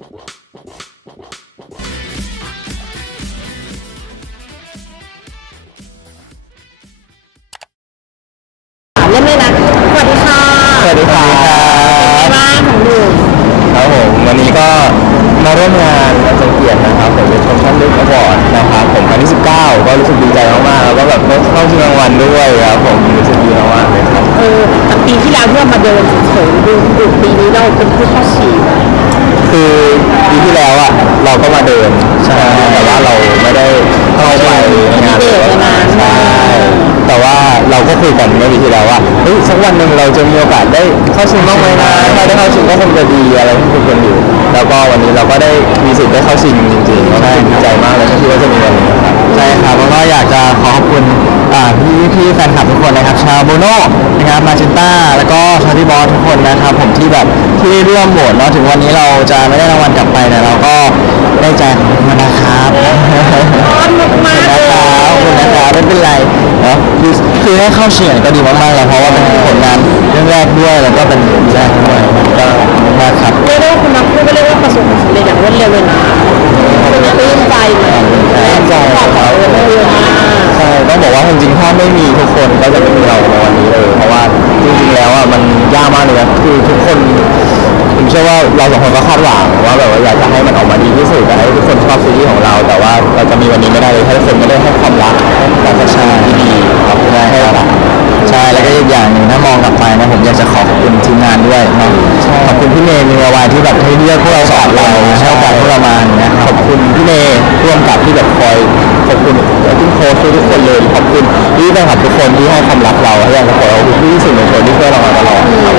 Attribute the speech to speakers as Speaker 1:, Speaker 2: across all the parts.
Speaker 1: เริ่มเลยนะ สวัสดีค่ะ
Speaker 2: สวัสดีครับ
Speaker 1: เป็นไงบ้างของหนุ่ม
Speaker 2: ครับผมวันนี้ก็มาร่วมงานวันทรงเกียรตินะครับผมเป็นชมชั้นลึกอวอร์ดนะครับผมครั้งที่ 19 ก็รู้สึกดีใจมากๆแล้วก็แบบได้เข้าชิงรางวัลด้วยครับผมรู้สึกดีมากๆเลยครับ
Speaker 1: เออจากปีที่แล้วที่เรามาเดินเฉยๆดูดูปีนี้เราเป็นผู้เข้าชิง
Speaker 2: คือปีที่แล้วอะเราก็มาเดินใช่แต่ว่าเราไม่ได้เข้าไปงาน
Speaker 1: เดทเลยนะ
Speaker 2: ใช่แต่ว่าเราก็คุยกันเมื่อปีที่แล้วว่าเฮ้ยสักวันหนึ่งเราจะมีโอกาสได้เข้าชิงบ้างไหมนะถ้าได้เข้าชิงก็คงจะดีอะไรที่คุยกันอยู่ แล้วก็วันนี้เราก็ได้มีสิทธิ์ได้เข้าชิงจริงๆใช่ดีใจมากเลยที่ว่าจะมีวันนี้ครับ
Speaker 3: ใช่ครับแล้วก็อยากจะขอขอบคุณอ่าพี่พี่แฟนคลับทุกคนนะครับชาวโบโน่นะครับมาจินต้าแล้วก็ ชาร์ลีบอสทุกคนนะครับผมที่แบบที่ร่วมโหวตเนาะถึงวันนี้เราจะไม่ได้รางวัลกลับไปแต่เราก็ได้ใจของทุกคนนะครับ
Speaker 1: ร้อนมากๆ
Speaker 3: นะ
Speaker 1: เล
Speaker 3: ครับขอบคุณ
Speaker 1: ย
Speaker 3: นะครับไม่เป็นไรเนาะคือคือได้เข้าเฉียงก็ดีมากๆแล้วเพราะว่าเป็นผลงานเรื่องแรกด้วยแล้วก็เป็นแรกด้วยก็มากครับ
Speaker 1: เรียกได้ว่าคุณนักพูดก็เรียกว่าประสบความสำเร็จอย่างรวดเร็วเลยนะคุณปลื้มใจเลย
Speaker 2: ปลื้มใจ
Speaker 1: ขอบคุณเยอะมาก
Speaker 2: ใช่ต้องบอกว่าจริงๆถ้าไม่มีทุกคนก็จะไม่มีเรา มันยากมากเลยนะคือทุกคนผมเชื่อว่าเราสองคนก็คาดหวังว่าแบบว่าอยากจะให้มันออกมาดีที่สุดอยากให้ทุกคนชอบซีรีส์ของเรา แต่ว่าเราจะมีวันนี้ไม่ได้เลยถ้าทุกคนไม่ได้ให้ความรักและกระชาที่ดีครับได้ให้รัก
Speaker 3: ใช่แล้วก็อีกอย่างหนึ่งถ้ามองกลับไปนะผมอยากจะขอขอบคุณทีมงานด้วยเนาะขอบคุณพี่เมย์มีวายที่แบบให้เลือกพวกเราสอนเราให้โอกาสพวกเรามาอย่างเงี้ยค
Speaker 2: ข
Speaker 3: รั
Speaker 2: อ
Speaker 3: บบ
Speaker 2: คุณพี่เมย์ร่วมกับที่แบบคอยขอบคุณทุกโค้ชทุกคนเลยขอบคุณ พี่แฟนคลับทุกคนที่ให้ความรักเราให้ยังขอบคุณพี่สื่อมวลชนที่ช่วยเรามาตลอดครับ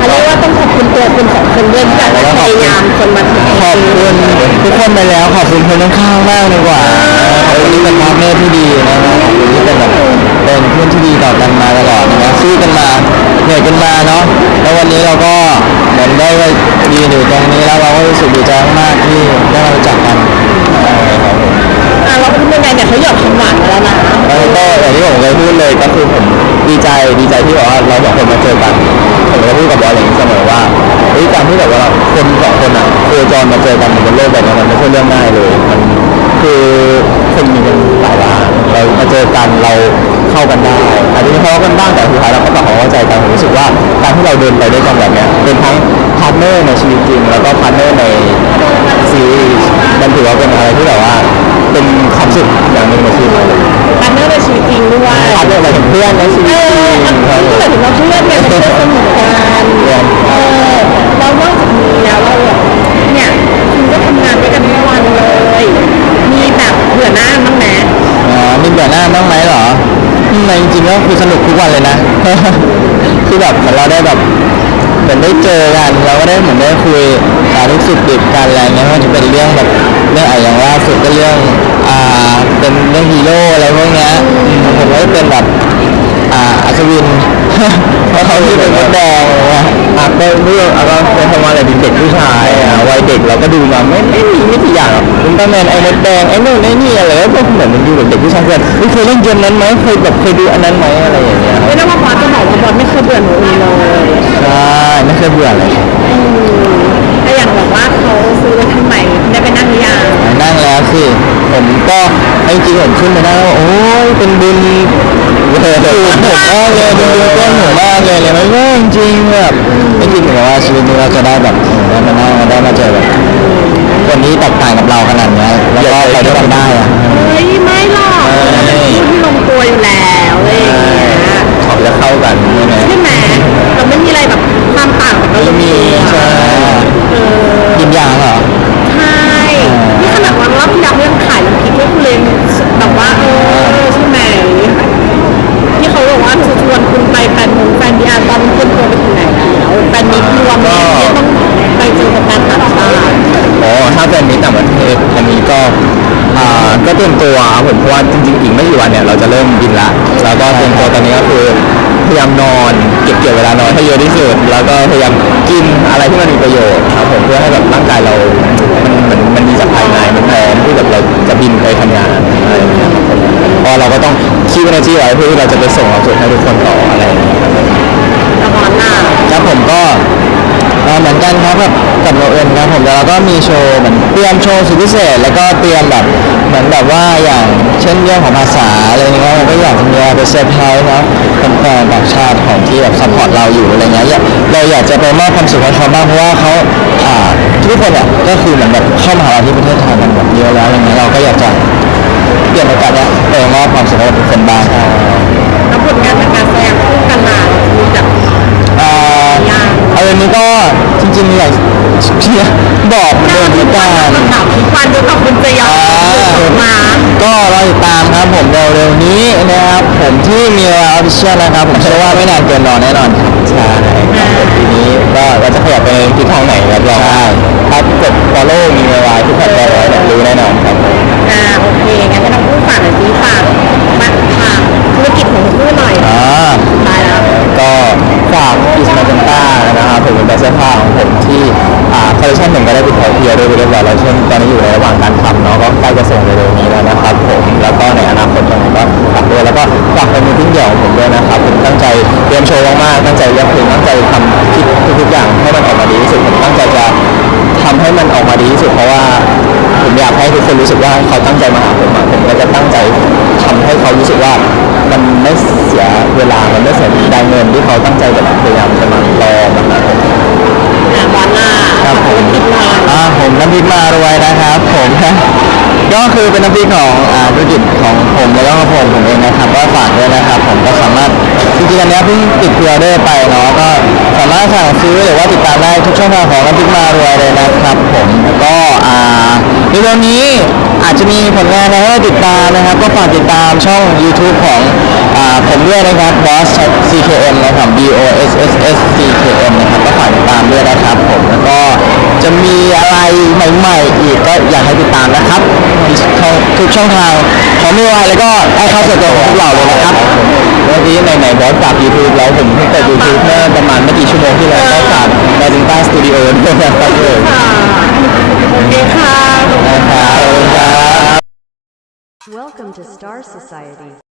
Speaker 1: อันนี้ว่าต้องขอบคุณตัวคุณสองคนด้วยที่แบบพยายามคนมาถึง
Speaker 3: ขอบคุณทุกคนไปแล้วขอบคุณคนข้างๆมากดีกว่าขอบคุณที่เป็นพาร์ทเนอร์ที่ดีนะครับขอบคุณที่เป็นแบบเป็นเพื่อนที่ดีต่อกันมาตลอดนะครับสู้กันมาเหนื่อยกันมาเนาะแล้ววันนี้เราก็เหมือนได้มายืนอยู่ตรงนี้แล้วเราก็รู้สึกดีใจมากๆที่ได้มารู้จักกัน
Speaker 1: ดี
Speaker 2: ใจที่แบบว่าเราสองคนมาเจอกันผมก็พูดกับบอลอย่างนี้เสมอว่าเฮ้ยการที่แบบว่าคนสองคนอะโคจรมาเจอกันบนโลกแบบนี้มันไม่ใช่เรื่องง่ายเลย มันคือคนมีกันหลายล้านเรามาเจอกันเราเข้ากันได้อาจจะไม่ทะเลาะกันบ้างแต่สุดท้ายเราก็ต้องเข้าใจกันผมรู้สึกว่าการที่เราเดินไปด้วยกันแบบเนี้ยเป็นทั้งพาร์ทเนอร์ในชีวิตจริงแล้วก็พาร์ทเนอร์ในซีรีส์มันถือว่าเป็นอะไรที่แบบว่าเป็นความสุขอย่างหนึ่งในชีวิตเราเลย
Speaker 1: พาร์ทเนอร์ในชีวิตจริงด้วย
Speaker 2: พาร์ทเนอร์หมายถึงเพื่อนในชีวิ
Speaker 1: เอ
Speaker 2: ตจริ
Speaker 1: อง
Speaker 2: ครับ
Speaker 1: ที่หมายถึงเราเพื่อนเนี่ยเป็นเพื่อนสนิทกัน
Speaker 2: เพื่อน
Speaker 1: เออเรานอกจากนี้แล้วเราแบบเนี่ยคุณก็ทำงานด้วยกันทุกวันเลย มีแบบเบื่อหน้าบ้างไหม
Speaker 3: อ๋อมีเบื่อหน้าบ้างไหมเหรออืมจริงๆก็คือสนุกทุกวันเลยนะ คือแบบเหมือนเราได้แบบเหมือนได้เจอกัน เราก็ได้เหมือนได้คุยสารทุกข์สุขดิบกันอะไรเงี้ยไม่ว่าจะเป็นเรื่องแบบเรื่องอะไรอย่างล่าสุดก็เรื่อง อ่าเป็นเรื่องฮีโร่อะไรพวกเนี้ยอืมผมก็เป็นแบบอ่าอัศวิน เพราะเขาที่เป็นมดแดงอะไรเงี้ย
Speaker 2: อะก็เรื่องอะก็เป็นทำงานอะไรเด็กผู้ชายอะวัยเด็กเราก็ดูมาไม่ไม่มีไม่กี่อย่างหรอกอุลตร้าแมนไอ้มดแดงไอ้นู่นไอ้นี่อะไรก็เหมือนมันดูแบบเด็กผู้ชายกันเฮ้ยเคยเล่นเกมนั้นไหมเคยแบบเคยดูอันนั้นไหมอะไรอย่างเงี้ย
Speaker 1: ไม่ได้ว่าบอสจะบอกว่าบอสไม่เคยเบื่อหนูอีเลย
Speaker 3: ใช่ไม่เคยเบื่อเลย
Speaker 1: อืมแต่อย่างแบบว่าเขาซื้อรถคันใหม่ได้ไปนั่งหรือยัง
Speaker 3: นั่งแล้วสิ ผมก็จริงๆผมขึ้นไปได้ว่าโอ้ยเป็นบุญเออถูกผมมากเลยเป็นบุญก้อนผมมากเลยเลยไม่ว่าจริงๆแบบไม่คิดเหมือนกันว่าชีวิตนี้เราจะได้แบบได้มานั่งได้มาเจอแบบคนที่แตกต่างกับเราขนาดเนี้ยแล้วก็ไปด้วยกันได้อะ
Speaker 1: เฮ้ยไม่หรอก
Speaker 3: เออ
Speaker 1: เป็นคู่ที่ลงตัวอยู่แล้วอะไรอย่างเงี้ย
Speaker 2: เขาจะเข้ากันใช่ไหม
Speaker 1: ใช่ไหมเราไม่มีอะไรแบบความต่างกับเรามี
Speaker 3: ย
Speaker 1: มตัว
Speaker 2: ครับผมเพราะว่าจริงๆอีกไม่กี่วันเนี่ยเราจะเริ่มบินละแล้วก็เตรียมตัวตอนนี้ก็คือพยายามนอนเก็บเกี่ยวเวลานอนให้เยอะที่สุดแล้วก็พยายามกินอะไรที่มันมีประโยชน์ครับผมเพื่อให้แบบร่างกายเรา มันมันมันดีจากภายในมันพร้อมที่แบบเราจะบินไปทำงานอะไรอย่างเงี้ยครับผมเพราะเราก็ต้องคีบ energy ไว้เพื่อที่เราจะไปส่งความสุขให้ทุกคนต่ออะไรอย่างเงี้ยครับ
Speaker 1: ละครหน้า
Speaker 3: แล้วผมก็ เราเหมือนกันครับกับกับโนเอ็นครับผมแล้วเราก็มีโชว์เหมือนเตรียมโชว์สุดพิเศษ แล้วก็เตรียมแบบเหมือนแบบว่าอย่างเช่นเรื่องของภาษาอะไรเงี้ยเราก็อยากจะมีอะไรไปเซอร์ไพรส์เนาะแฟนต่างชาติของที่แบบซัพพอร์ตเราอยู่อะไรเงี้ยเราอยากจะไปมอบความสุขให้เขาบ้างเพราะว่าเขาอ่าทุกคนอะก็คือเหมือนแบบเข้ามาหาเราที่ประเทศไทยกันแบบเยอะแล้วอะไรเงี้ยเราก็อยากจะเปลี่ยนโอกาสเนี้ยไปมอบความสุขให้กับทุกคนบ้าง
Speaker 1: แล้วผลงานทางการแสดงคู่กันมามีแบบ
Speaker 3: อ่า เอาเรื่องนี้ก็จริงๆอยากที่บอกเหมือนเดิม
Speaker 1: ทุ
Speaker 3: ทุ
Speaker 1: ก
Speaker 3: ก
Speaker 1: วั
Speaker 3: กานร
Speaker 1: คำถามทุกวันจนกับคุณจะยอมมา
Speaker 3: ก็รอติดตามครับผมเร็วๆนี้นะครับผมที่มีออฟฟิเชียลนะครับ ผมเชื่อว่าไม่นานเกินรอแน่นอนครับใช่ครับผมปีนี้ก็เราจะขยับไปในทิศทางไหนรับรองได้ถ้ากด follow มีเวลาทุกแพลตฟอร์มเนี่ยรู้แน่นอนครับผม
Speaker 1: อ่าโอเคงั้นก็ ก็ฝาก
Speaker 3: ด้วยแล้วก็ฝากเป็นมิติ้งเดี่ยวของผมด้วยนะครับผมตั้งใจเตรียมโชว์มากๆตั้งใจเลือกเพลงตั้งใจทำคิดทุกๆอย่างให้มันออกมาดีที่สุดผมตั้งใจจะทำให้มันออกมาดีที่สุดเพราะว่าผมอยากให้ทุกคนรู้สึกว่าเขาตั้งใจมาหาผมอะผมก็จะตั้งใจทำให้เขารู้สึกว่ามันไม่เสียเวลามันไม่เสียดายเงินที่เขาตั้งใจแบบพยายามจะมารอมันนะผม
Speaker 1: อ่าบอลล่า
Speaker 3: ครับ
Speaker 1: ข
Speaker 3: ผ
Speaker 1: อ
Speaker 3: ม
Speaker 1: ธุรกิจหน่อย
Speaker 3: อ่าผมน้ำพริกมารวยนะครับผม ก็คือเป็นน้ำพริกของอ่าธุรกิจของผมแล้วก็ของผมผมเองนะครับก็ฝากด้วยนะครับผมก็สามารถจริงๆอันเนี้ยเพิ่งติดพรีออเดอร์ไปเนาะก็สามารถสั่งซื้อหรือว่าติดตามได้ทุกช่องทางของน้ำพริกมารวยเลยนะครับ ผมก็อ่าในวันนี้อาจจะมีผลงานอะไรให้ติดตามนะครับ ก็ฝากติดตามช่อง YouTube ของอ่าผมด้วยนะครับ Boss CKM นะครับ B O S S S C K M นะครับก็ฝากติดตามด้วยนะครับผมแล้วก็จะมี ใหม่ๆอีกก็อยากให้ติดตามนะครับทุกทุกช่องทางของมิวไอแล้วก็ไอคาส่วนตัวของพวกเราเลยนะครับ
Speaker 2: เมื่อกี้ในในบอสฝาก YouTube แล้วผมเพิ่งเปิด YouTube เมื่อประมาณไม่กี่ชั่วโมงที่แล้วก็ฝากมาจิงต้าสตูดิโอด้วยนะครับเลย
Speaker 1: ค่ะโอเคค่ะ
Speaker 3: นะครับ
Speaker 2: ขอบคุณครับ
Speaker 4: Welcome to Star Society.